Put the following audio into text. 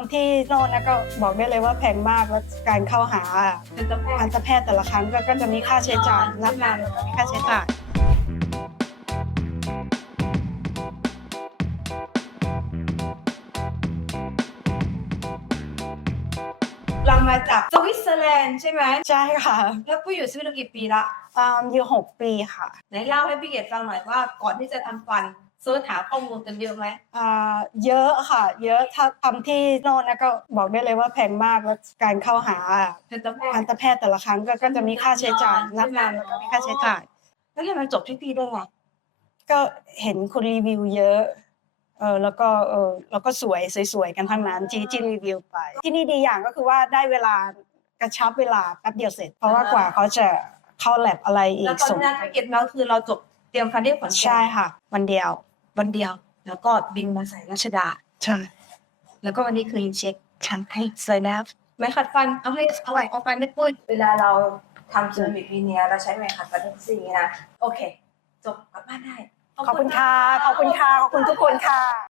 ำที่โน่นนะก็บอกได้เลยว่าแพงมากแล้วการเข้าหาเป็นตแพทัทนย์ตแพทย์แต่ละครั้งก็ก็จะมีค่าใช้จ่ายนับงานแล้วก็มีค่าใช้จ่ายเรามาจากสวิตเซอร์แลนด์ใช่ไหมใช่ค่ะแล้วปุ้ยอยู่สวิตเซอร์แลนด์กี่ปีละอ่าอยู่หกปีค่ะไหนเล่าให้พี่เกดฟังหน่อยว่าก่อนที่จะทำฟัน เสิร์ชหาข้อมูลกันเยอะไหมอ่าเยอะค่ะ เยอะถ้าทำที่โน่นนะก็บอกได้เลยว่าแพงมากแล้วการเข้าหาเป็นตแพทันทย์ตแพทย์แต่ละครั้งก็ก็จะมีค่าใช้จ่ายนับงานแล้วก็มีค่าใช้จ่าย แล้วทำไมจบที่พี่ได้ไงก็เห็นคนรีวิวเยอะเออแล้วก็เออแล้วก็สวยสวยๆกันทั้งนั้นที่ที่รีวิวไป ที่นี่ดีอย่างก็คือว่าได้เวลากระชับเวลาแป๊บเดียวเสร็จ เพราะว่ากว่าเขาจะเข้าแลบอะไรอีแล้วกตอนส่งนั้นพี่เกดเราคือเราจบเตรียมฟันที่ขอนแก่นใช่ค่ะ วันเดียว วันเดียว แล้วก็บินมาใส่รัชดา ใช่ แล้วก็วันนี้คือรีเช็คชั้นให้สวยแล้วไม่ขัดฟันเอาให้เอาไว้เอาฟันไม่ปุ้ยเวลาเราทำเซรามิกวีเนียเราใช้ไม้ขัดฟันทั้งสี่นะ โอเค จบกลับบ้านได้ ขอบคุณค่ะ ขอบคุณค่ะ ขอบคุณทุกคนค่ะ